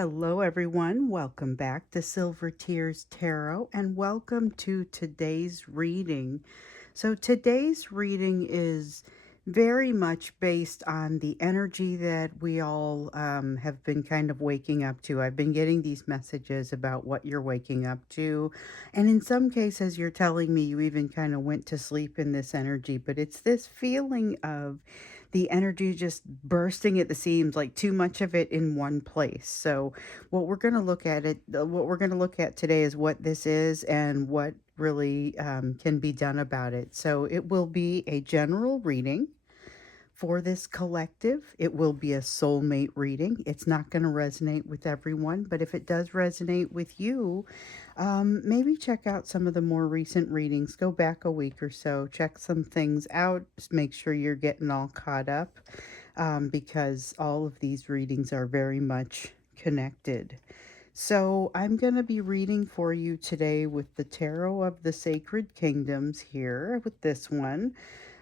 Hello, everyone. Welcome back to Silver Tears Tarot and welcome to today's reading. So, today's reading is very much based on the energy that we all have been kind of waking up to. I've been getting these messages about what you're waking up to. And in some cases, you're telling me you even kind of went to sleep in this energy, but it's this feeling of the energy just bursting at the seams, like too much of it in one place. So what we're going to look at today is what this is and what really can be done about it. So it will be a general reading for this collective. It will be a soulmate reading. It's not going to resonate with everyone, but if it does resonate with you, maybe check out some of the more recent readings. Go back a week or so, check some things out, just make sure you're getting all caught up, because all of these readings are very much connected. So, I'm going to be reading for you today with the Tarot of the Sacred Kingdoms here with this one.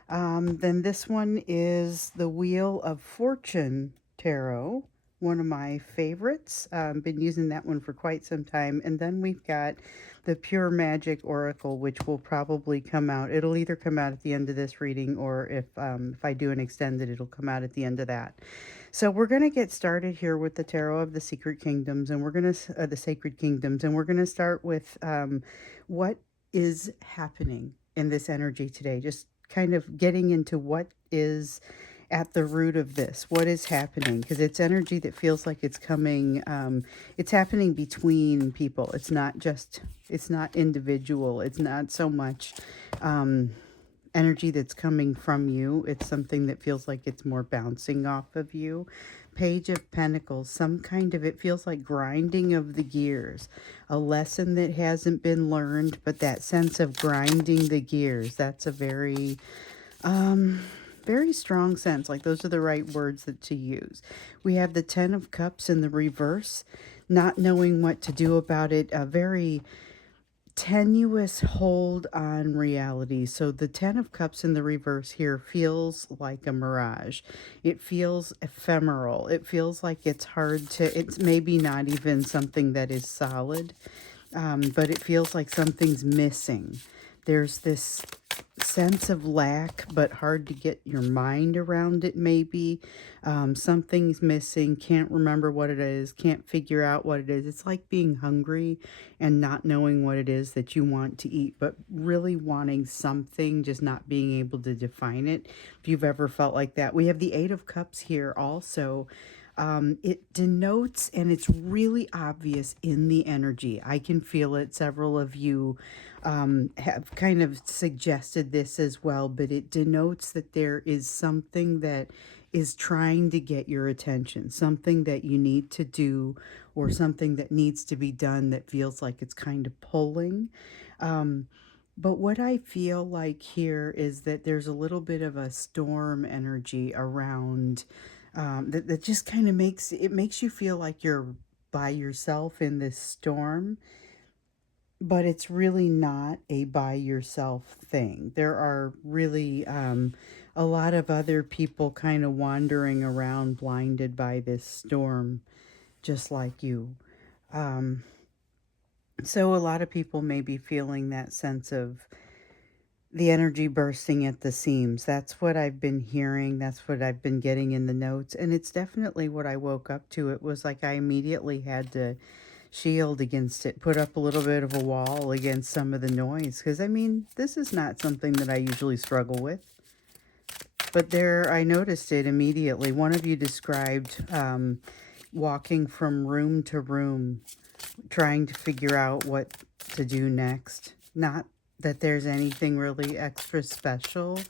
Then this one is the Wheel of Fortune Tarot, one of my favorites. Been using that one for quite some time. And then we've got the Pure Magic Oracle, which will probably come out. It'll either come out at the end of this reading, or if I do an extended, it'll come out at the end of that. So we're going to get started here with the Tarot of the Secret Kingdoms, and we're going to the Sacred Kingdoms, and we're going to start with what is happening in this energy today. Just kind of getting into what is at the root of this, what is happening, because it's energy that feels like it's coming, it's happening between people. It's not individual. It's not so much energy that's coming from you. It's something that feels like it's more bouncing off of you. Page of Pentacles, some kind of, it feels like grinding of the gears, a lesson that hasn't been learned, but that sense of grinding the gears, that's a very strong sense. Like, those are the right words to use. We have the Ten of Cups in the reverse, not knowing what to do about it, a very tenuous hold on reality. So the Ten of Cups in the reverse here feels like a mirage. It feels ephemeral. It feels like it's hard to, it's maybe not even something that is solid, but it feels like something's missing. There's this sense of lack, but hard to get your mind around it, maybe. Something's missing, can't remember what it is, can't figure out what it is. It's like being hungry and not knowing what it is that you want to eat, but really wanting something, just not being able to define it. If you've ever felt like that. We have the Eight of Cups here also. It denotes, and it's really obvious in the energy. I can feel it. Several of you have kind of suggested this as well, but it denotes that there is something that is trying to get your attention, something that you need to do, or something that needs to be done that feels like it's kind of pulling. But what I feel like here is that there's a little bit of a storm energy around, that just kind of makes you feel like you're by yourself in this storm, but it's really not a by yourself thing. There are really a lot of other people kind of wandering around blinded by this storm, just like you. Um, so a lot of people may be feeling that sense of the energy bursting at the seams. That's what I've been hearing. That's what I've been getting in the notes. And it's definitely what I woke up to. It was like I immediately had to shield against it, put up a little bit of a wall against some of the noise. Because, I mean, this is not something that I usually struggle with. But there, I noticed it immediately. One of you described walking from room to room, trying to figure out what to do next. Not that there's anything really extra special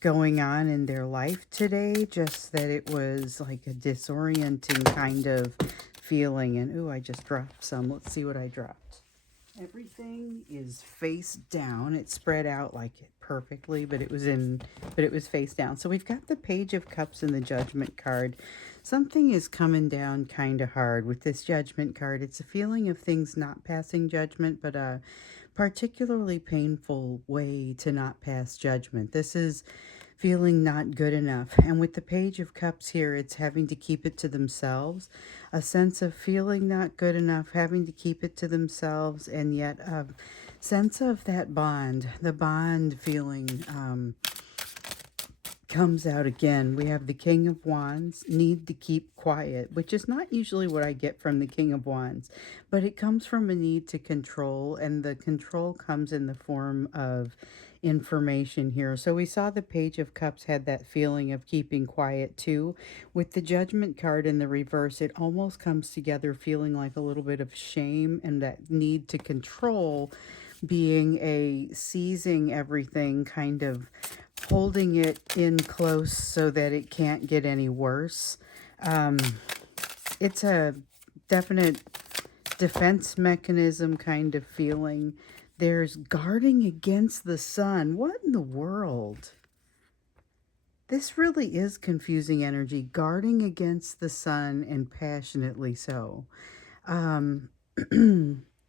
going on in their life today, just that it was like a disorienting kind of feeling. And ooh, I just dropped some. Let's see what I dropped. Everything is face down. It's spread out like it perfectly, but it was face down. So we've got the Page of Cups and the Judgment card. Something is coming down kind of hard with this Judgment card. It's a feeling of things not passing judgment, but a particularly painful way to not pass judgment. This is feeling not good enough. And with the Page of Cups here, it's having to keep it to themselves, a sense of feeling not good enough, having to keep it to themselves, and yet a sense of that bond, the bond feeling. Comes out again. We have the King of Wands, need to keep quiet, which is not usually what I get from the King of Wands, but it comes from a need to control, and the control comes in the form of information here. So we saw the Page of Cups had that feeling of keeping quiet too. With the Judgment card in the reverse, it almost comes together feeling like a little bit of shame and that need to control being a seizing everything, kind of holding it in close so that it can't get any worse. Um, it's a definite defense mechanism kind of feeling. There's guarding against the sun. What in the world? This really is confusing energy. Guarding against the sun, and passionately so. Um,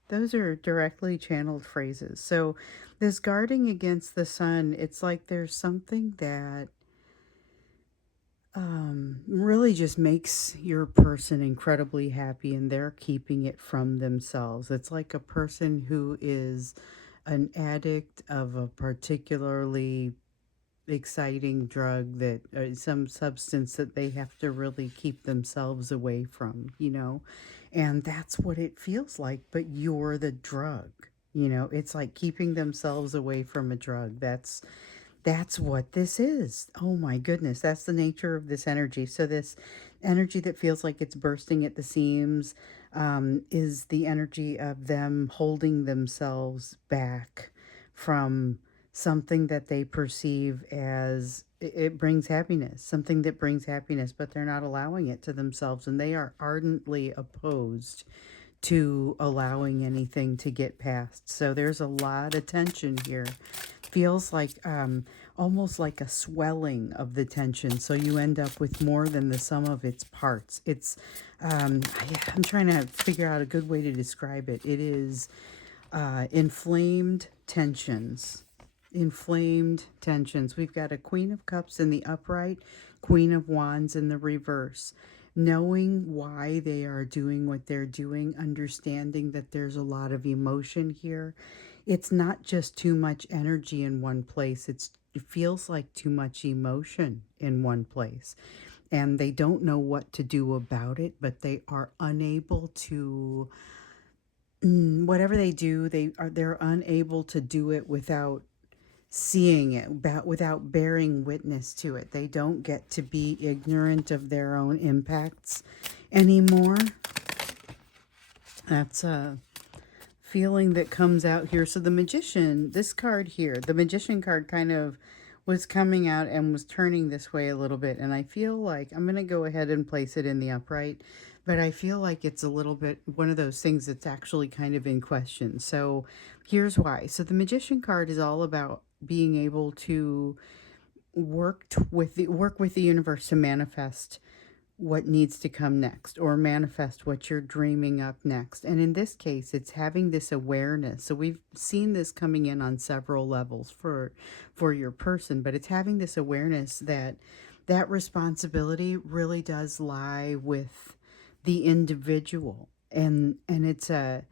those are directly channeled phrases. So this guarding against the sun, it's like there's something that really just makes your person incredibly happy, and they're keeping it from themselves. It's like a person who is an addict of a particularly exciting drug, that some substance that they have to really keep themselves away from, and that's what it feels like, but you're the drug. It's like keeping themselves away from a drug. That's what this is. Oh my goodness, that's the nature of this energy. So this energy that feels like it's bursting at the seams is the energy of them holding themselves back from something that they perceive as it brings happiness, something that brings happiness, but they're not allowing it to themselves, and they are ardently opposed to allowing anything to get past. So there's a lot of tension here. Feels like almost like a swelling of the tension. So you end up with more than the sum of its parts. I'm trying to figure out a good way to describe it. It is inflamed tensions. Inflamed tensions. We've got a Queen of Cups in the upright, Queen of Wands in the reverse. Knowing why they are doing what they're doing, understanding that there's a lot of emotion here. It's not just too much energy in one place. It feels like too much emotion in one place. And they don't know what to do about it, but they are unable to, whatever they do, they're unable to do it without seeing it, without bearing witness to it. They don't get to be ignorant of their own impacts anymore. That's a feeling that comes out here. So the Magician, this card here, the Magician card kind of was coming out and was turning this way a little bit. And I feel like I'm going to go ahead and place it in the upright, but I feel like it's a little bit one of those things that's actually kind of in question. So here's why. So the Magician card is all about being able to work with the universe to manifest what needs to come next, or manifest what you're dreaming up next. And in this case, it's having this awareness. So we've seen this coming in on several levels for your person, but it's having this awareness that that responsibility really does lie with the individual. And it's a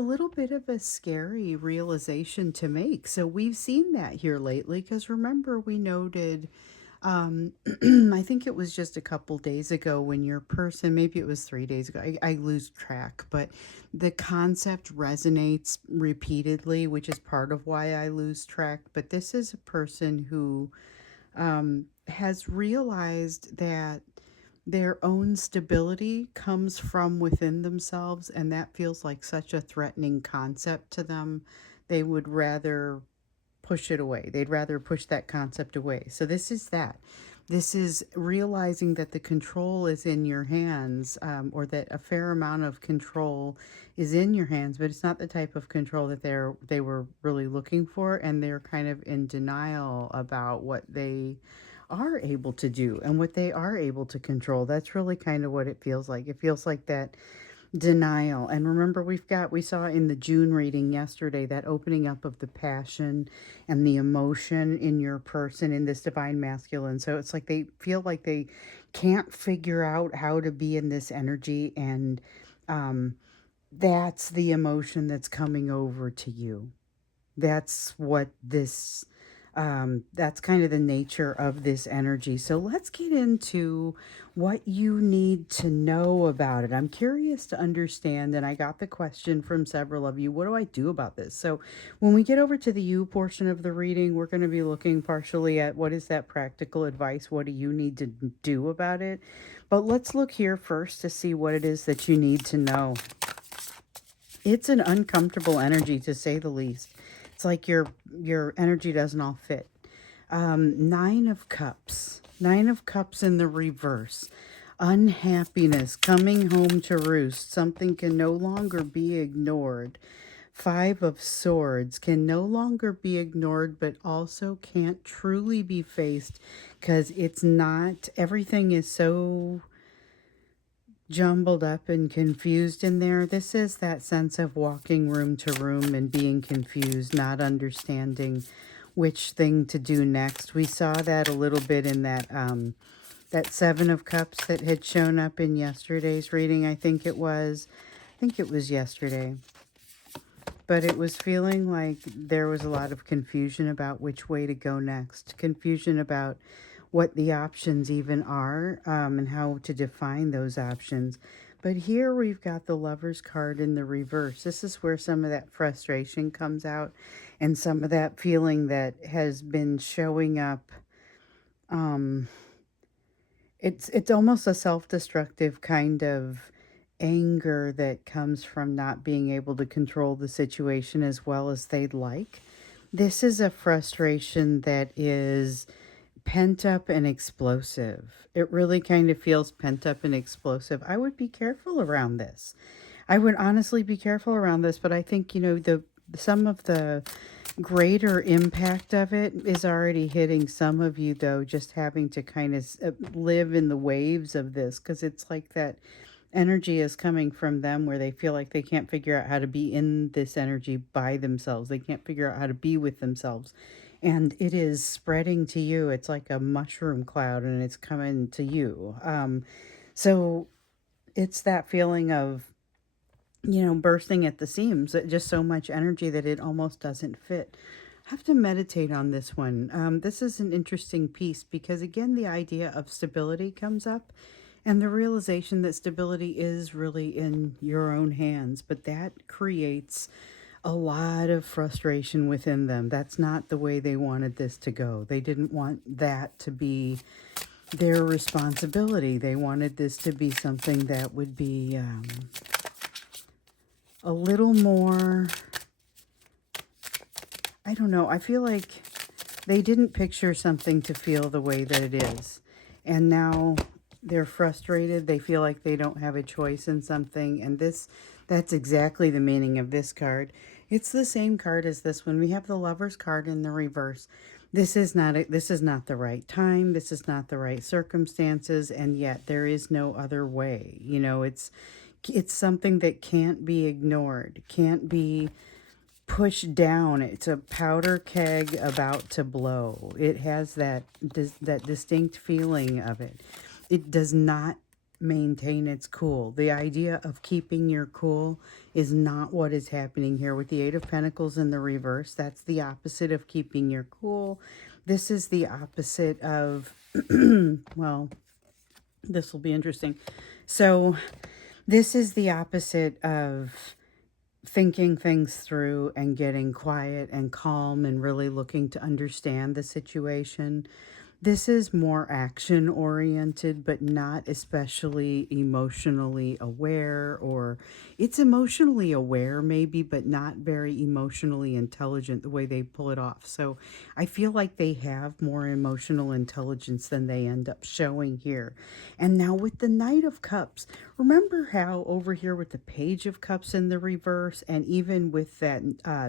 little bit of a scary realization to make. So we've seen that here lately, because remember, we noted, I think it was just a couple days ago, when your person, maybe it was 3 days ago, I lose track, but the concept resonates repeatedly, which is part of why I lose track. But this is a person who has realized that their own stability comes from within themselves, and that feels like such a threatening concept to them. They would rather push it away. They'd rather push that concept away. So this is that. This is realizing that the control is in your hands, or that a fair amount of control is in your hands, but it's not the type of control that they were really looking for, and they're kind of in denial about what they are able to do and what they are able to control. That's really kind of what it feels like. It feels like that denial. And remember, we saw in the June reading yesterday that opening up of the passion and the emotion in your person in this divine masculine. So it's like they feel like they can't figure out how to be in this energy, and um that's the emotion that's coming over to you. That's what this that's kind of the nature of this energy. So let's get into what you need to know about it. I'm curious to understand, and I got the question from several of you, what do I do about this? So when we get over to the you portion of the reading, we're going to be looking partially at what is that practical advice, what do you need to do about it. But let's look here first to see what it is that you need to know. It's an uncomfortable energy, to say the least. It's like your energy doesn't all fit. Nine of Cups. Nine of Cups in the reverse. Unhappiness, coming home to roost. Something can no longer be ignored. Five of Swords can no longer be ignored, but also can't truly be faced because it's not, everything is so jumbled up and confused in there. This is that sense of walking room to room and being confused, not understanding which thing to do next. We saw that a little bit in that Seven of Cups that had shown up in yesterday's reading. I think it was yesterday. But it was feeling like there was a lot of confusion about which way to go next. Confusion about what the options even are, and how to define those options. But here we've got the Lover's card in the reverse. This is where some of that frustration comes out and some of that feeling that has been showing up. Um, it's almost a self-destructive kind of anger that comes from not being able to control the situation as well as they'd like. This is a frustration that is pent up and explosive. It really kind of feels pent up and explosive. I would be careful around this. I would honestly be careful around this, but I think, the some of the greater impact of it is already hitting some of you, though, just having to kind of live in the waves of this, because it's like that energy is coming from them where they feel like they can't figure out how to be in this energy by themselves. They can't figure out how to be with themselves. And it is spreading to you. It's like a mushroom cloud and it's coming to you. So it's that feeling of, bursting at the seams, just so much energy that it almost doesn't fit. I have to meditate on this one. This is an interesting piece because, again, the idea of stability comes up and the realization that stability is really in your own hands, but that creates a lot of frustration within them. That's not the way they wanted this to go. They didn't want that to be their responsibility. They wanted this to be something that would be a little more, I don't know, I feel like they didn't picture something to feel the way that it is. And now they're frustrated. They feel like they don't have a choice in something. And that's exactly the meaning of this card. It's the same card as this one. We have the Lover's card in the reverse. This is not the right time. This is not the right circumstances. And yet there is no other way. It's something that can't be ignored, can't be pushed down. It's a powder keg about to blow. It has that distinct feeling of it. It does not maintain its cool. The idea of keeping your cool is not what is happening here with the Eight of Pentacles in the reverse. That's the opposite of keeping your cool. This is the opposite of, well, this will be interesting. So this is the opposite of thinking things through and getting quiet and calm and really looking to understand the situation. This is more action oriented, but not especially emotionally aware, or it's emotionally aware maybe, but not very emotionally intelligent the way they pull it off. So I feel like they have more emotional intelligence than they end up showing here. And now with the Knight of Cups, remember how over here with the Page of Cups in the reverse, and even with that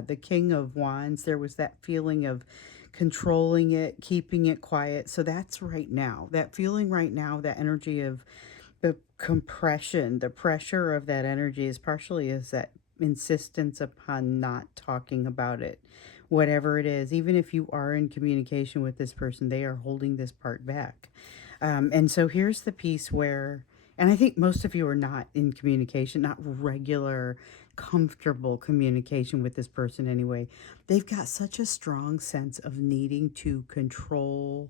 the King of Wands, there was that feeling of controlling it, keeping it quiet. So that's right now, that feeling right now, that energy of the compression, the pressure of that energy is partially is that insistence upon not talking about it. Whatever it is, even if you are in communication with this person, they are holding this part back. And so here's the piece where, and I think most of you are not in communication, not regular, comfortable communication with this person anyway. They've got such a strong sense of needing to control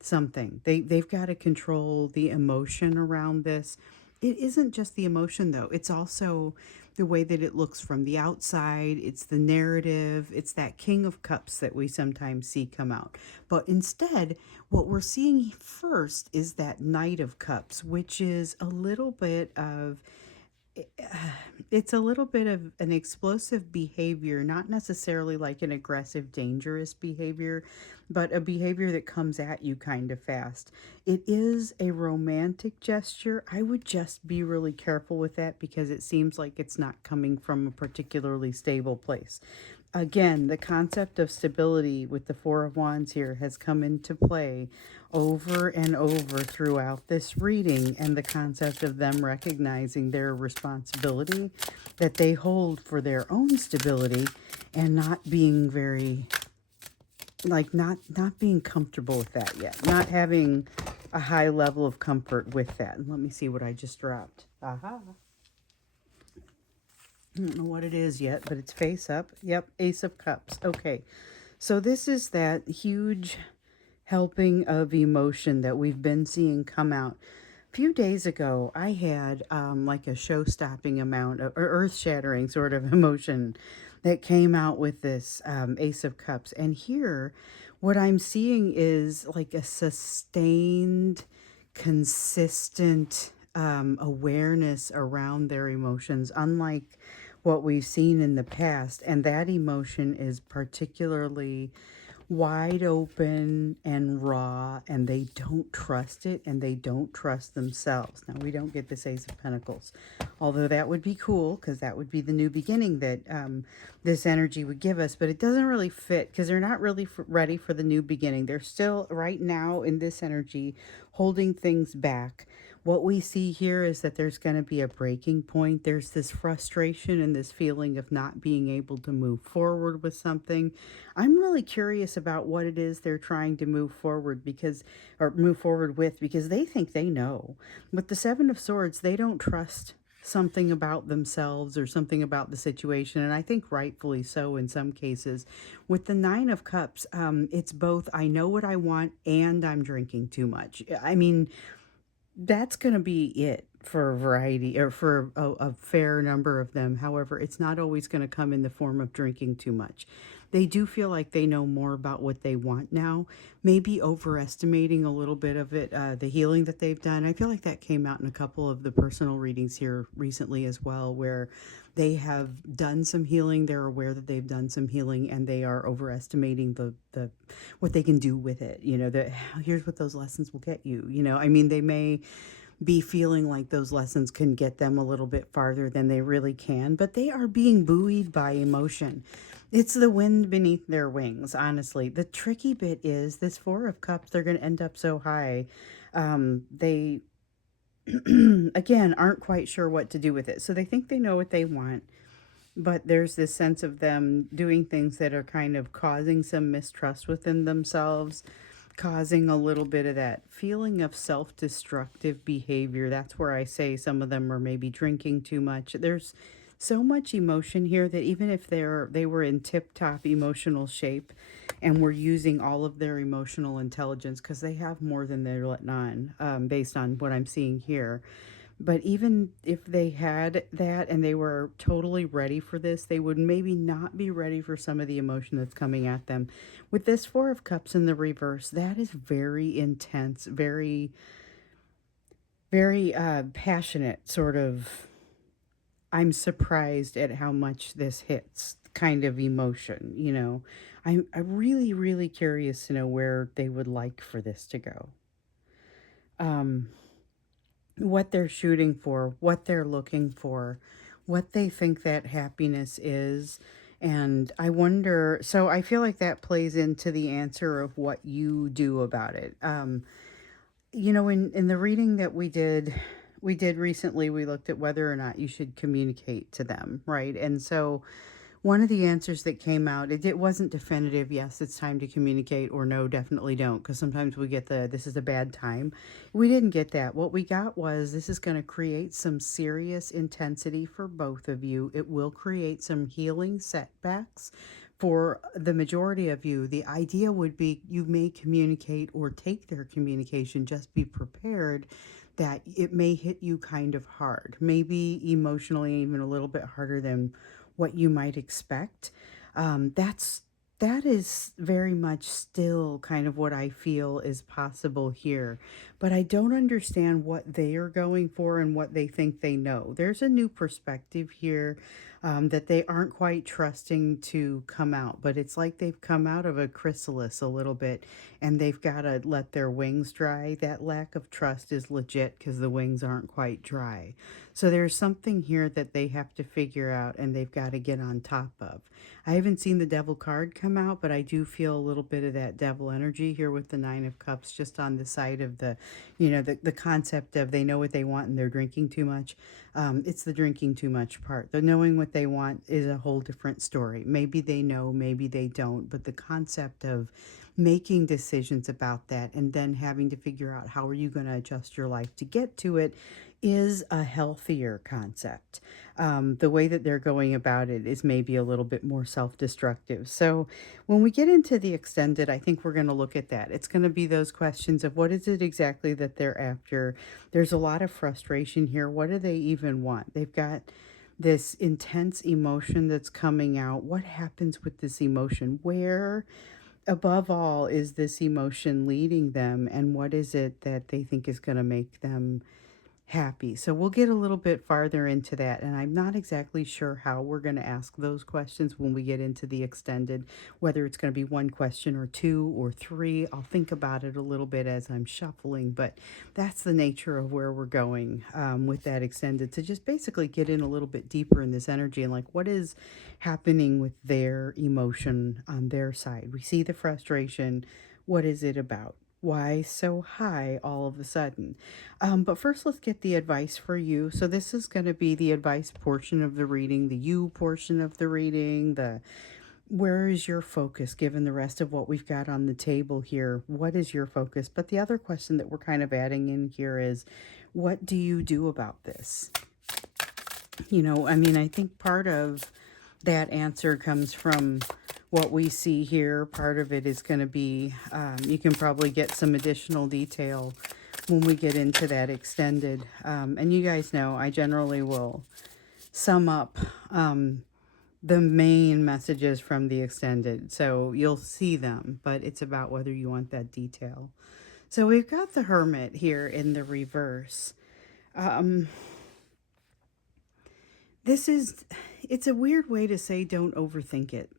something. They've got to control the emotion around this. It isn't just the emotion though. It's also the way that it looks from the outside. It's the narrative. It's that King of Cups that we sometimes see come out. But instead, what we're seeing first is that Knight of Cups, which is a little bit of it's a little bit of an explosive behavior, not necessarily like an aggressive, dangerous behavior, but a behavior that comes at you kind of fast. It is a romantic gesture. I would just be really careful with that because it seems like it's not coming from a particularly stable place. Again, the concept of stability with the Four of Wands here has come into play over and over throughout this reading, and the concept of them recognizing their responsibility that they hold for their own stability and not being very, like, not being comfortable with that yet, not having a high level of comfort with that. And let me see what I just dropped. Aha. I don't know what it is yet, but it's face up. Yep, Ace of Cups. Okay, so this is that huge helping of emotion that we've been seeing come out. A few days ago, I had like a show-stopping amount of, or earth-shattering sort of emotion that came out with this Ace of Cups. And here, what I'm seeing is like a sustained, consistent awareness around their emotions, unlike what we've seen in the past. And that emotion is particularly wide open and raw, and they don't trust it, and they don't trust themselves. Now, we don't get this Ace of Pentacles, although that would be cool because that would be the new beginning that this energy would give us, but it doesn't really fit because they're not really ready for the new beginning. They're still right now in this energy holding things back. What we see here is that there's going to be a breaking point. There's this frustration and this feeling of not being able to move forward with something. I'm really curious about what it is they're trying to move forward with because they think they know. With the Seven of Swords, they don't trust something about themselves or something about the situation, and I think rightfully so in some cases. With the Nine of Cups, it's both I know what I want and I'm drinking too much. I mean, that's going to be it for a variety or for a fair number of them. However, it's not always going to come in the form of drinking too much. They do feel like they know more about what they want now, maybe overestimating a little bit of it, the healing that they've done. I feel like that came out in a couple of the personal readings here recently as well, where they have done some healing, they're aware that they've done some healing, and they are overestimating the what they can do with it. You know, that here's what those lessons will get you. You know, I mean, they may be feeling like those lessons can get them a little bit farther than they really can, but they are being buoyed by emotion. It's the wind beneath their wings, honestly. The tricky bit is this Four of Cups, they're going to end up so high. They again, aren't quite sure what to do with it. So they think they know what they want, but there's this sense of them doing things that are kind of causing some mistrust within themselves, causing a little bit of that feeling of self-destructive behavior. That's where I say some of them are maybe drinking too much. There's so much emotion here that even if they were in tip-top emotional shape and were using all of their emotional intelligence, because they have more than they're letting on, based on what I'm seeing here. But even if they had that and they were totally ready for this, they would maybe not be ready for some of the emotion that's coming at them. With this Four of Cups in the reverse, that is very intense, very, very passionate sort of, I'm surprised at how much this hits kind of emotion, you know. I'm really, really curious to know where they would like for this to go. What they're shooting for, what they're looking for, what they think that happiness is. And I wonder, so I feel like that plays into the answer of what you do about it. You know, in the reading that we did we did recently, we looked at whether or not you should communicate to them, right? And so one of the answers that came out, it wasn't definitive, yes, it's time to communicate, or no, definitely don't, because sometimes we get the, this is a bad time. We didn't get that. What we got was, this is going to create some serious intensity for both of you. It will create some healing setbacks for the majority of you. The idea would be you may communicate or take their communication, just be prepared that it may hit you kind of hard, maybe emotionally even a little bit harder than what you might expect. That is very much still kind of what I feel is possible here. But I don't understand what they are going for and what they think they know. There's a new perspective here, that they aren't quite trusting to come out, but it's like they've come out of a chrysalis a little bit and they've got to let their wings dry. That lack of trust is legit because the wings aren't quite dry. So there's something here that they have to figure out and they've got to get on top of. I haven't seen the devil card come out, but I do feel a little bit of that devil energy here with the Nine of Cups, just on the side of the, the concept of they know what they want and they're drinking too much. It's the drinking too much part. The knowing what they want is a whole different story. Maybe they know, maybe they don't, but the concept of making decisions about that and then having to figure out how are you going to adjust your life to get to it is a healthier concept. The way that they're going about it is maybe a little bit more self-destructive. So when we get into the extended, I think we're going to look at that. It's going to be those questions of what is it exactly that they're after. There's a lot of frustration here. What do they even want? They've got this intense emotion that's coming out. What happens with this emotion? Where, above all, is this emotion leading them? And what is it that they think is going to make them happy? So we'll get a little bit farther into that, and I'm not exactly sure how we're going to ask those questions when we get into the extended, whether it's going to be one question or two or three. I'll think about it a little bit as I'm shuffling, but that's the nature of where we're going, with that extended, to just basically get in a little bit deeper in this energy and like what is happening with their emotion on their side. We see the frustration. What is it about? Why so high all of a sudden? But first, let's get the advice for you. So this is going to be the advice portion of the reading, the you portion of the reading, the where is your focus given the rest of what we've got on the table here? What is your focus? But the other question that we're kind of adding in here is, what do you do about this? I think part of that answer comes from what we see here. Part of it is going to be, you can probably get some additional detail when we get into that extended. And you guys know I generally will sum up the main messages from the extended. So you'll see them, but it's about whether you want that detail. So we've got the Hermit here in the reverse. It's a weird way to say don't overthink it.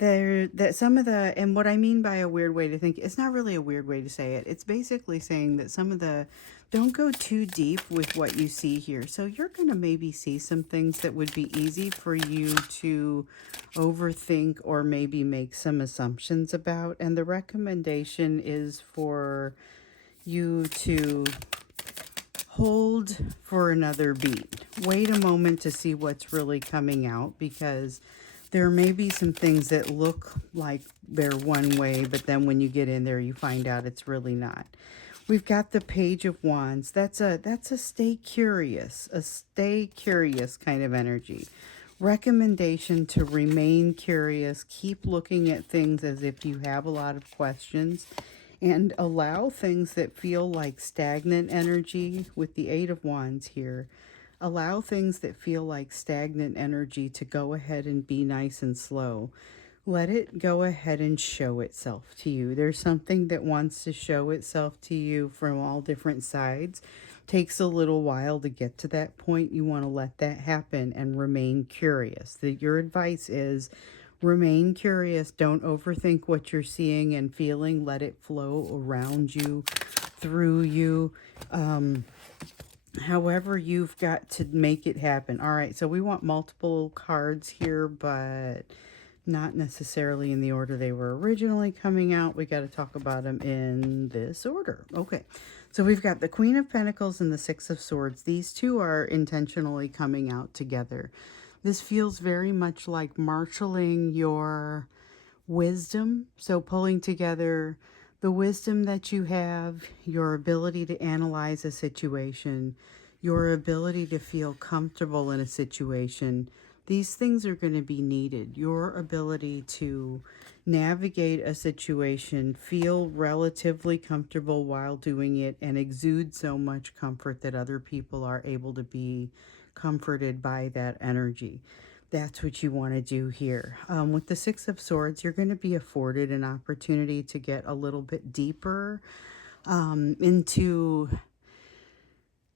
And what I mean by a weird way to think, it's not really a weird way to say it. It's basically saying that don't go too deep with what you see here. So you're going to maybe see some things that would be easy for you to overthink or maybe make some assumptions about. And the recommendation is for you to hold for another beat. Wait a moment to see what's really coming out, because there may be some things that look like they're one way, but then when you get in there, you find out it's really not. We've got the Page of Wands. That's a stay curious kind of energy. Recommendation to remain curious, keep looking at things as if you have a lot of questions, and allow things that feel like stagnant energy with the Eight of Wands here. Allow things that feel like stagnant energy to go ahead and be nice and slow. Let it go ahead and show itself to you. There's something that wants to show itself to you from all different sides. Takes a little while to get to that point. You want to let that happen and remain curious. Your advice is remain curious. Don't overthink what you're seeing and feeling. Let it flow around you, through you. However you've got to make it happen. All right, so we want multiple cards here, but not necessarily in the order they were originally coming out. We got to talk about them in this order. Okay, So we've got the Queen of Pentacles and the Six of Swords. These two are intentionally coming out together. This feels very much like marshaling your wisdom. So pulling together the wisdom that you have, your ability to analyze a situation, your ability to feel comfortable in a situation. These things are going to be needed. Your ability to navigate a situation, feel relatively comfortable while doing it, and exude so much comfort that other people are able to be comforted by that energy. That's what you want to do here. With the Six of Swords, you're going to be afforded an opportunity to get a little bit deeper into.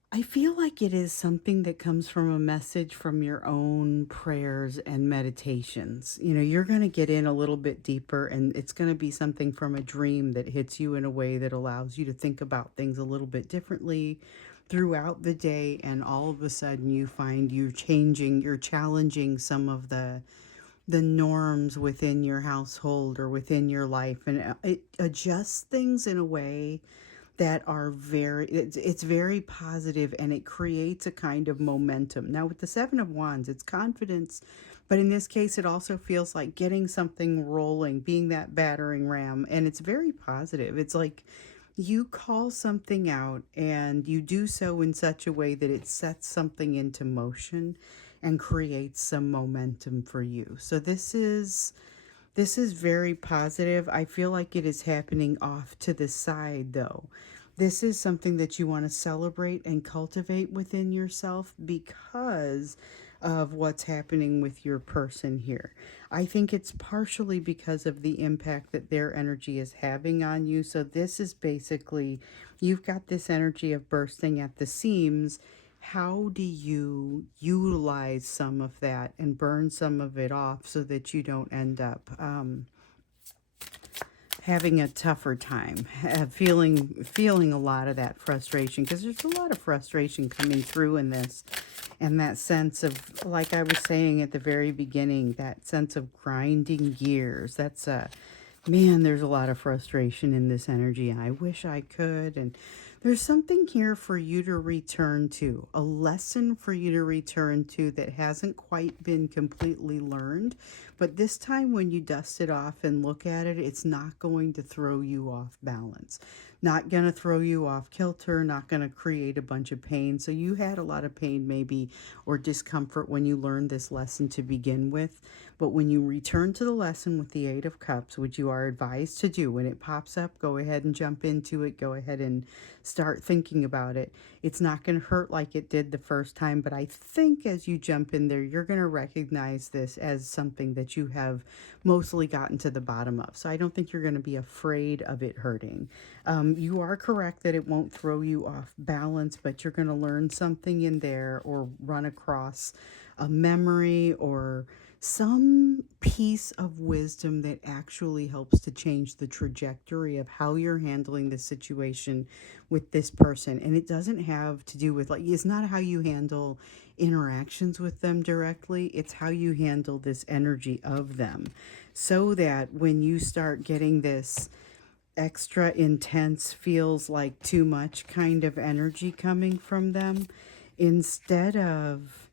I feel like it is something that comes from a message from your own prayers and meditations. You know, you're going to get in a little bit deeper, and it's going to be something from a dream that hits you in a way that allows you to think about things a little bit differently throughout the day. And all of a sudden, you find you're challenging some of the norms within your household or within your life, and it adjusts things in a way that are it's very positive, and it creates a kind of momentum. Now with the Seven of Wands, it's confidence, but in this case it also feels like getting something rolling, being that battering ram, and it's very positive. It's like you call something out and you do so in such a way that it sets something into motion and creates some momentum for you. So this is very positive. I feel like it is happening off to the side, though. This is something that you want to celebrate and cultivate within yourself because of what's happening with your person here. I think it's partially because of the impact that their energy is having on you. So this is basically, you've got this energy of bursting at the seams. How do you utilize some of that and burn some of it off so that you don't end up having a tougher time, feeling a lot of that frustration, because there's a lot of frustration coming through in this, and that sense of, like I was saying at the very beginning, that sense of grinding gears. That's man, there's a lot of frustration in this energy, and I wish I could. And there's something here for you to return to, a lesson for you to return to that hasn't quite been completely learned. But this time when you dust it off and look at it, it's not going to throw you off balance, not going to throw you off kilter, not going to create a bunch of pain. So you had a lot of pain maybe or discomfort when you learned this lesson to begin with. But when you return to the lesson with the Eight of Cups, which you are advised to do, when it pops up, go ahead and jump into it. Go ahead and start thinking about it. It's not going to hurt like it did the first time, but I think as you jump in there, you're going to recognize this as something that you have mostly gotten to the bottom of. So I don't think you're going to be afraid of it hurting. You are correct that it won't throw you off balance, but you're going to learn something in there or run across a memory or some piece of wisdom that actually helps to change the trajectory of how you're handling the situation with this person. And it doesn't have to do with, like, it's not how you handle interactions with them directly, it's how you handle this energy of them, so that when you start getting this extra intense, feels like too much kind of energy coming from them, instead of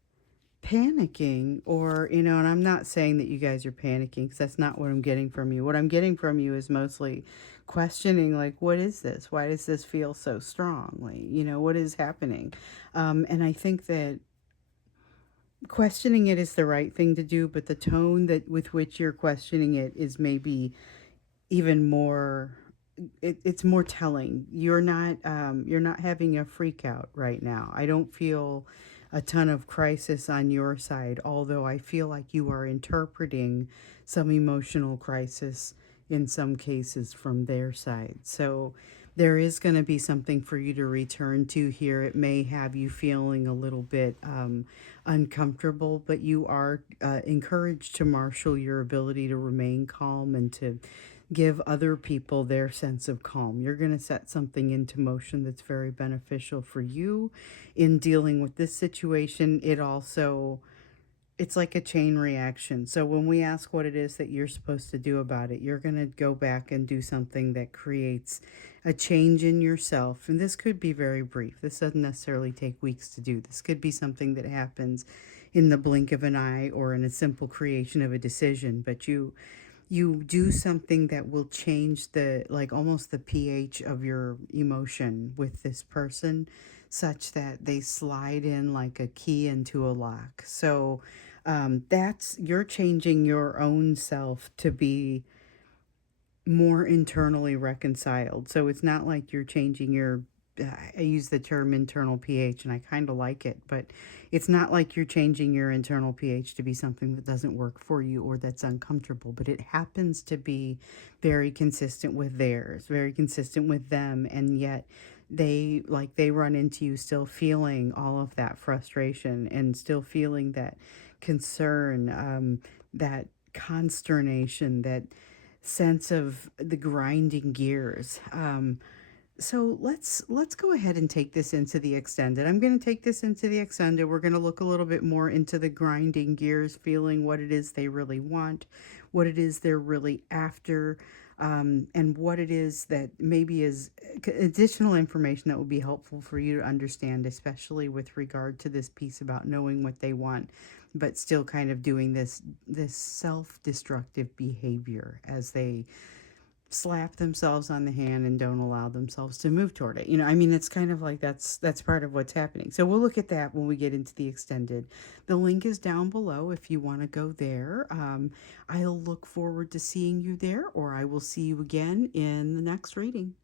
panicking, or, and I'm not saying that you guys are panicking, because that's not what I'm getting from you. What I'm getting from you is mostly questioning, like, what is this? Why does this feel so strongly? What is happening? And I think that questioning it is the right thing to do, but the tone that with which you're questioning it is maybe even more, it's more telling. You're not having a freak out right now. I don't feel a ton of crisis on your side, although I feel like you are interpreting some emotional crisis in some cases from their side. So there is going to be something for you to return to here. It may have you feeling a little bit uncomfortable, but you are encouraged to marshal your ability to remain calm and to give other people their sense of calm. You're going to set something into motion that's very beneficial for you in dealing with this situation. It also It's like a chain reaction. So when we ask what it is that you're supposed to do about it, you're going to go back and do something that creates a change in yourself. And this could be very brief. This doesn't necessarily take weeks to do. This could be something that happens in the blink of an eye or in a simple creation of a decision, but you do something that will change the, like, almost the pH of your emotion with this person, such that they slide in like a key into a lock. So that's, you're changing your own self to be more internally reconciled. So it's not like you're changing your, I use the term internal pH and I kind of like it, but it's not like you're changing your internal pH to be something that doesn't work for you or that's uncomfortable, but it happens to be very consistent with theirs, very consistent with them. And yet they run into you still feeling all of that frustration and still feeling that concern, that consternation, that sense of the grinding gears. So let's go ahead and take this into the extended. I'm going to take this into the extended. We're going to look a little bit more into the grinding gears, feeling what it is they really want, what it is they're really after, and what it is that maybe is additional information that will be helpful for you to understand, especially with regard to this piece about knowing what they want, but still kind of doing this self-destructive behavior as they slap themselves on the hand and don't allow themselves to move toward it. I mean, it's kind of like that's part of what's happening. So we'll look at that when we get into the extended. The link is down below if you want to go there. I'll look forward to seeing you there, or I will see you again in the next reading.